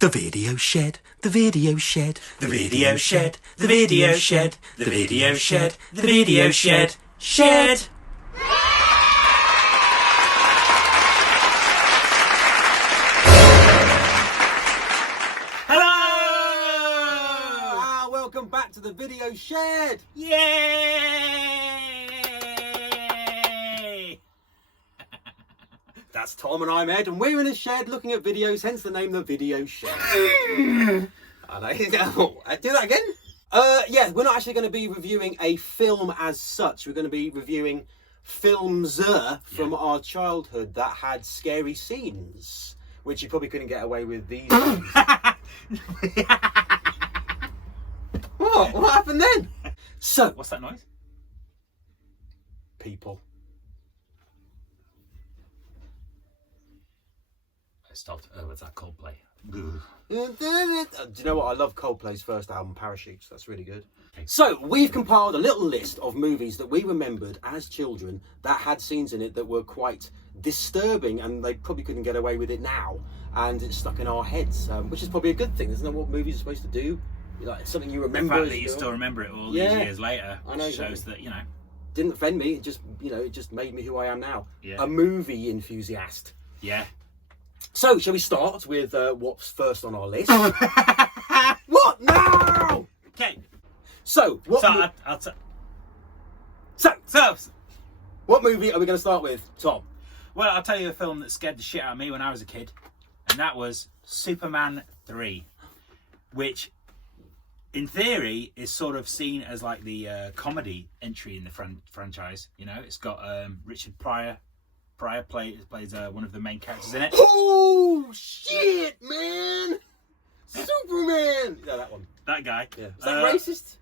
The video shed, the video shed, the video shed, the video shed, the video shed, the video shed, shed. Hello! Welcome back to the video shed. Yay! That's Tom and I'm Ed, and we're in a shed looking at videos, hence the name The Video Shed. Do that again? Yeah, we're not actually going to be reviewing a film as such. We're going to be reviewing films from our childhood that had scary scenes, which you probably couldn't get away with these days. What happened then? So, What's that noise? people. I stopped. Oh, was that Coldplay? Do you know what? I love Coldplay's first album, Parachutes. That's really good. So, we've compiled a little list of movies that we remembered as children that had scenes in it that were quite disturbing, and they probably couldn't get away with it now. And it's stuck in our heads, which is probably a good thing. Isn't that what movies are supposed to do? Like, it's something you remember. The fact that you still remember it all these years later shows that, you know. Didn't offend me. It just, it just made me who I am now. Yeah. A movie enthusiast. Yeah. So, shall we start with what's first on our list? What? No! Okay. So, what what movie are we going to start with, Tom? Well, I'll tell you a film that scared the shit out of me when I was a kid, and that was Superman 3, which, in theory, is sort of seen as like the comedy entry in the franchise. You know, it's got Richard Pryor. Plays one of the main characters in it. Oh shit, man! Superman. Yeah, that one. That guy. Yeah. Is that racist?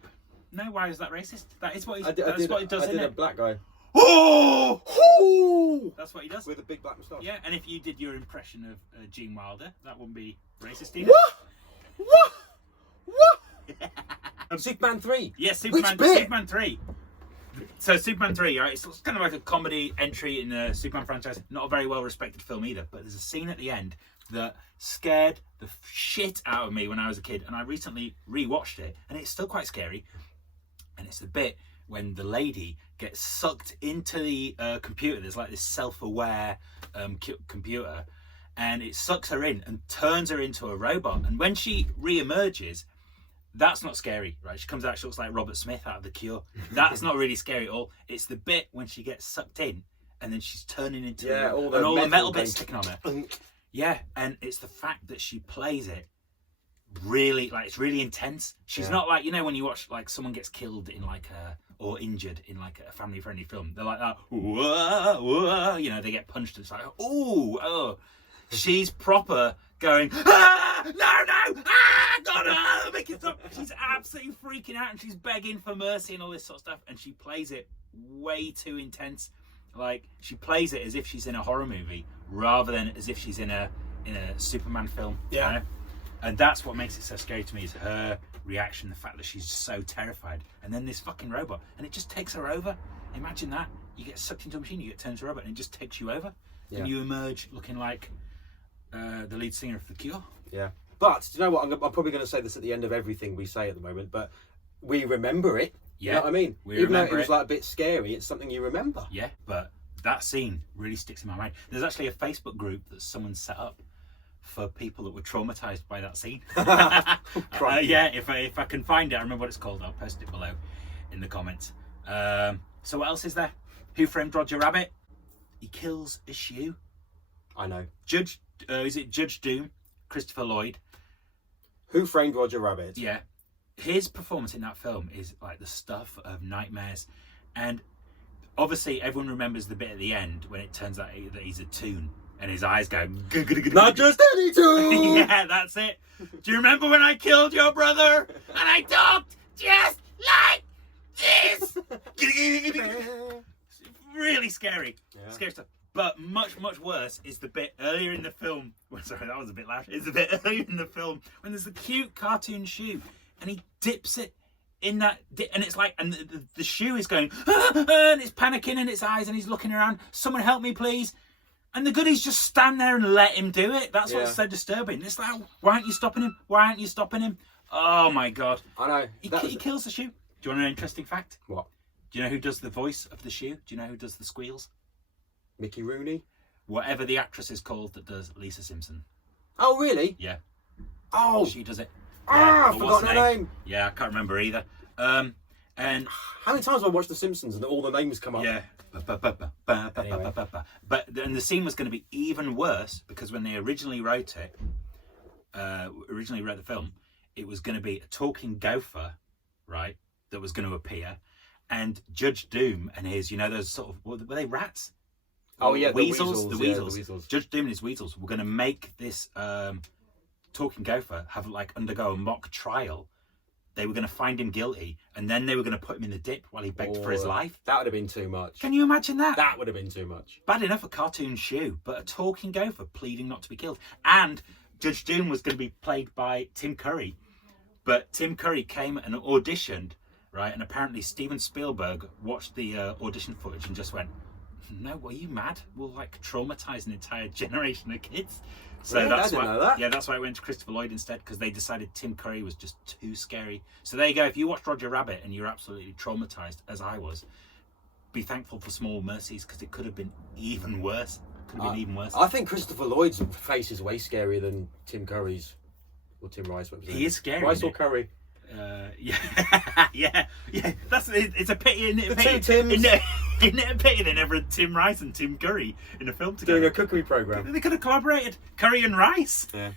No. Why is that racist? That is what what he does. I did a black guy. Oh! That's what he does. With a big black moustache. Yeah, and if you did your impression of Gene Wilder, that wouldn't be racist either. What? Superman 3. Yeah, Superman 3. So Superman 3, right? It's kind of like a comedy entry in the Superman franchise. Not a very well respected film either, but there's a scene at the end that scared the shit out of me when I was a kid, and I recently rewatched it, and it's still quite scary. And it's the bit when the lady gets sucked into the computer. There's like this self-aware computer, and it sucks her in and turns her into a robot. And when she re-emerges, that's not scary, right? She comes out, she looks like Robert Smith out of The Cure. That's not really scary at all. It's the bit when she gets sucked in and then she's turning into all the metal bits sticking on her. Yeah, and it's the fact that she plays it really, like, it's really intense. She's not like, when you watch like someone gets killed in like or injured in like a family friendly film. They're like that, whoa, whoa, they get punched and it's like, oh. She's proper going, no, God, making stuff. She's absolutely freaking out and she's begging for mercy and all this sort of stuff. And she plays it way too intense. Like, she plays it as if she's in a horror movie rather than as if she's in a Superman film. Yeah. You know? And that's what makes it so scary to me, is her reaction, the fact that she's so terrified. And then this fucking robot, and it just takes her over. Imagine that. You get sucked into a machine, you get turned into a robot, and it just takes you over. Yeah. And you emerge looking like the lead singer of The Cure. Yeah. But, do you know what? I'm probably going to say this at the end of everything we say at the moment, but we remember it. Yeah. You know what I mean? Even though it was like a bit scary, it's something you remember. Yeah, but that scene really sticks in my mind. There's actually a Facebook group that someone set up for people that were traumatized by that scene. Yeah, if I can find it, I remember what it's called. I'll post it below in the comments. So what else is there? Who Framed Roger Rabbit? He kills a shoe. I know. Is it Judge Doom? Christopher Lloyd. Who Framed Roger Rabbit? Yeah. His performance in that film is like the stuff of nightmares. And obviously everyone remembers the bit at the end when it turns out that he's a toon and his eyes go... Not just any toon! Yeah, that's it. Do you remember when I killed your brother? And I talked just like this! Really scary. Yeah. Scary stuff. But much, much worse is the bit earlier in the film. Well, sorry, that was a bit loud. It's the bit earlier in the film when there's a cute cartoon shoe and he dips it in that, and it's like, and the shoe is going, and it's panicking in its eyes and he's looking around. Someone help me, please. And the goodies just stand there and let him do it. That's what's Yeah. so disturbing. It's like, why aren't you stopping him? Why aren't you stopping him? Oh my God. I know. He kills the shoe. Do you want an interesting fact? What? Do you know who does the voice of the shoe? Do you know who does the squeals? Mickey Rooney? Whatever the actress is called that does Lisa Simpson. Oh, really? Yeah. Oh! She does it. Ah, Yeah, I forgot her name. Yeah, I can't remember either. And How many times have I watched The Simpsons and all the names come up? yeah. Anyway. But and the scene was going to be even worse because when they originally wrote it, originally wrote the film, it was going to be a talking gopher, right, that was going to appear, and Judge Doom and his, those sort of, were they rats? Oh yeah, weasels. The The weasels. weasels. Judge Doom and his weasels were going to make this talking gopher have undergo a mock trial. They were going to find him guilty, and then they were going to put him in the dip while he begged for his life. That would have been too much. Can you imagine that? That would have been too much. Bad enough a cartoon shoe, but a talking gopher pleading not to be killed. And Judge Doom was going to be played by Tim Curry, but Tim Curry came and auditioned, right? And apparently Steven Spielberg watched the audition footage and just went, "No, are you mad? We'll traumatize an entire generation of kids." So Really? that's I didn't why. know that. Yeah, that's why I went to Christopher Lloyd instead, because they decided Tim Curry was just too scary. So there you go. If you watched Roger Rabbit and you're absolutely traumatized, as I was, be thankful for small mercies, because it could have been even worse. Could have been even worse. I think Christopher Lloyd's face is way scarier than Tim Curry's. Or Tim Rice. What was He is scary. Rice or isn't Curry? Yeah, yeah. It's a pity, isn't it? The two Tims. Isn't it a pity they never had Tim Rice and Tim Curry in a film together? Doing a cookery program. They could have collaborated. Curry and Rice. Yeah.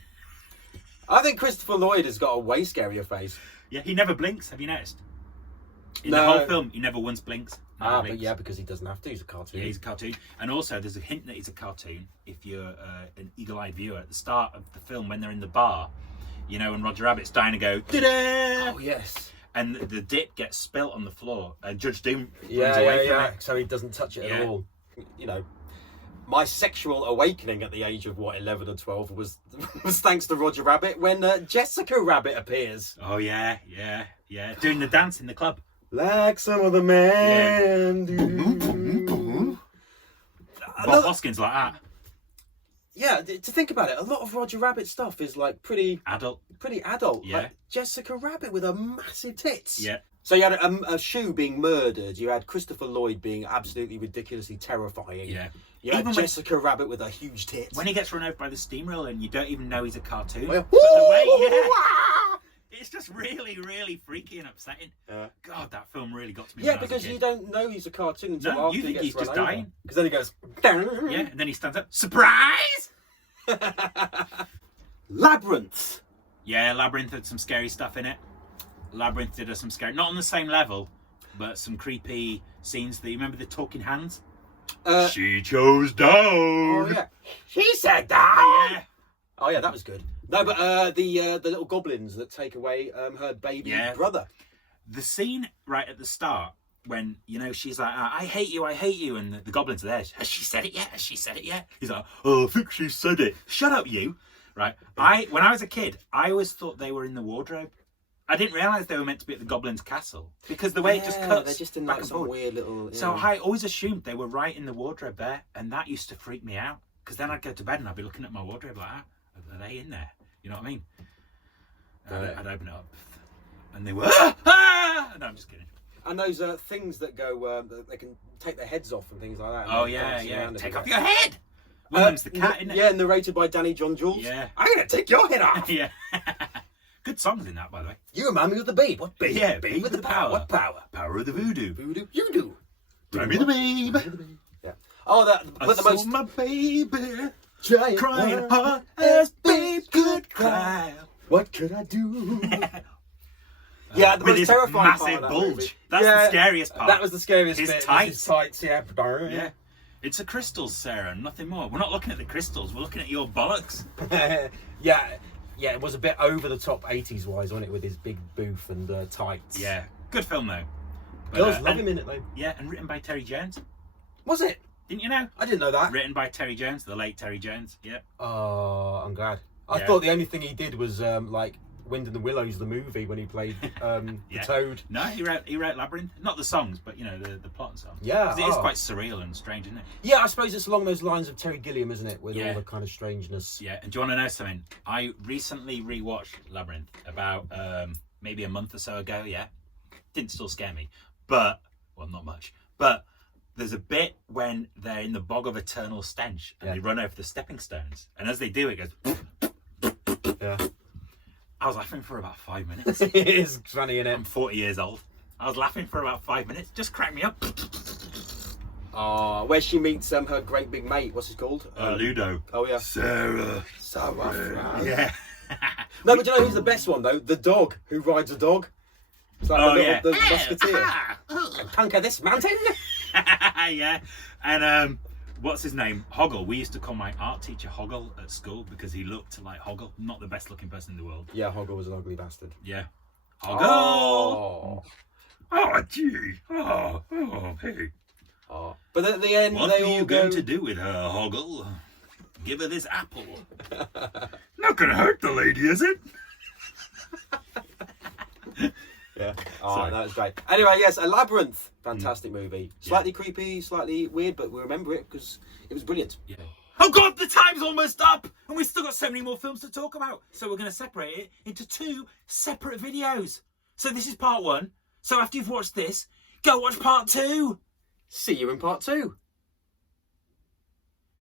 I think Christopher Lloyd has got a way scarier face. Yeah, he never blinks. Have you noticed? In No. the whole film, he never once blinks. Never But blinks. yeah, because he doesn't have to. He's a cartoon. Yeah, he's a cartoon. And also, there's a hint that he's a cartoon if you're an eagle-eyed viewer. At the start of the film, when they're in the bar, and Roger Rabbit's dying to go, "Da-da!" Oh yes. And the dip gets spilt on the floor. Judge Doom runs Yeah, away yeah, from yeah. So he doesn't touch it Yeah. at all. My sexual awakening at the age of 11 or 12 was thanks to Roger Rabbit when Jessica Rabbit appears. Oh yeah, doing the dance in the club. Like some of the men do. Bob Hoskins like that. Yeah, to think about it, a lot of Roger Rabbit stuff is like pretty Adult. adult. Yeah. Like Jessica Rabbit with her massive tits. Yeah. So you had a shoe being murdered. You had Christopher Lloyd being absolutely ridiculously terrifying. Yeah. You had Even Jessica Rabbit with her huge tits. When he gets run over by the steamroller and you don't even know he's a cartoon. Oh, yeah. But the way, it's just really, really freaky and upsetting. God, that film really got to me. Yeah, when I was a because kid. you don't know he's a cartoon until No, after you think he he's gets just run over. dying. Because then he goes, Yeah, and then he stands up. Surprise! Labyrinth. Yeah, Labyrinth had some scary stuff in it. Labyrinth did some scary, not on the same level, but some creepy scenes. You remember the talking hands? She chose down. Oh yeah, she said that. Yeah. Oh yeah, that was good. No, but the little goblins that take away her baby brother. The scene right at the start when she's like, I hate you, and the goblins are there. Has she said it yet? Has she said it yet? He's like, oh, I think she said it. Shut up, you. Right. When I was a kid, I always thought they were in the wardrobe. I didn't realise they were meant to be at the Goblin's castle because the way it just cuts. They're just in back like and some forward. weird little. Yeah. So I always assumed they were right in the wardrobe there, and that used to freak me out because then I'd go to bed and I'd be looking at my wardrobe like, are they in there? You know what I mean? I'd open it up, and they were. No, I'm just kidding. And those things that go, that they can take their heads off and things like that. Oh yeah. Take off your head. One of them's the cat, isn't it? Yeah, narrated by Danny John Jules. Yeah. I'm gonna take your head off. Yeah. Good songs in that, by the way. You remind me of the Babe. What Babe? Yeah, Babe with the power. What power? Power of the voodoo. Voodoo. You do. Bring me the babe. Yeah. Oh, but the most. my baby Giant crying hard as babe could cry. What could I do? Yeah, the with most his terrifying massive part of that bulge. movie. That's the scariest part. That was the scariest His bit. tights. His tights, yeah. Yeah. It's the crystals, Sarah, nothing more. We're not looking at the crystals, we're looking at your bollocks. Yeah, it was a bit over the top 80s wise, wasn't it, with his big booth and tights. Yeah, good film though. Girls love him in it though. Yeah, and written by Terry Jones. Was it? Didn't you know? I didn't know that. Written by Terry Jones, the late Terry Jones. Yeah. Oh, I'm glad. I Yeah. thought the only thing he did was like Wind in the Willows, the movie, when he played the Toad. No, he wrote Labyrinth. Not the songs, but you know the plot and songs. Yeah, 'Cause it is quite surreal and strange, isn't it? Yeah, I suppose it's along those lines of Terry Gilliam, isn't it? With all the kind of strangeness. Yeah, and do you want to know something? I recently rewatched Labyrinth about maybe a month or so ago. Yeah, didn't still scare me, but well, not much. But there's a bit when they're in the bog of eternal stench and they run over the stepping stones, and as they do, it goes. Yeah. I was laughing for about 5 minutes. It is funny, isn't it? I'm 40 years old. I was laughing for about 5 minutes. Just cracked me up. Where she meets her great big mate. What's he called? Ludo. Oh yeah. Sarah. Yeah. No, but you know who's the best one though? The dog who rides a dog. It's like the musketeer. Conquer this mountain. Yeah. And what's his name? Hoggle. We used to call my art teacher Hoggle at school because he looked like Hoggle. Not the best looking person in the world. Yeah, Hoggle was an ugly bastard. Yeah. Hoggle. Oh, gee. Oh, hey. Oh. But at the end, what they are all you go... going to do with her, Hoggle? Give her this apple. Not gonna hurt the lady, is it? Yeah. Oh, that was great. Anyway, yes, A Labyrinth. Fantastic movie. Slightly creepy, slightly weird, but we remember it because it was brilliant. Yeah. Oh God, the time's almost up, and we've still got so many more films to talk about. So we're going to separate it into 2 separate videos. So this is part 1. So after you've watched this, go watch part 2. See you in part 2.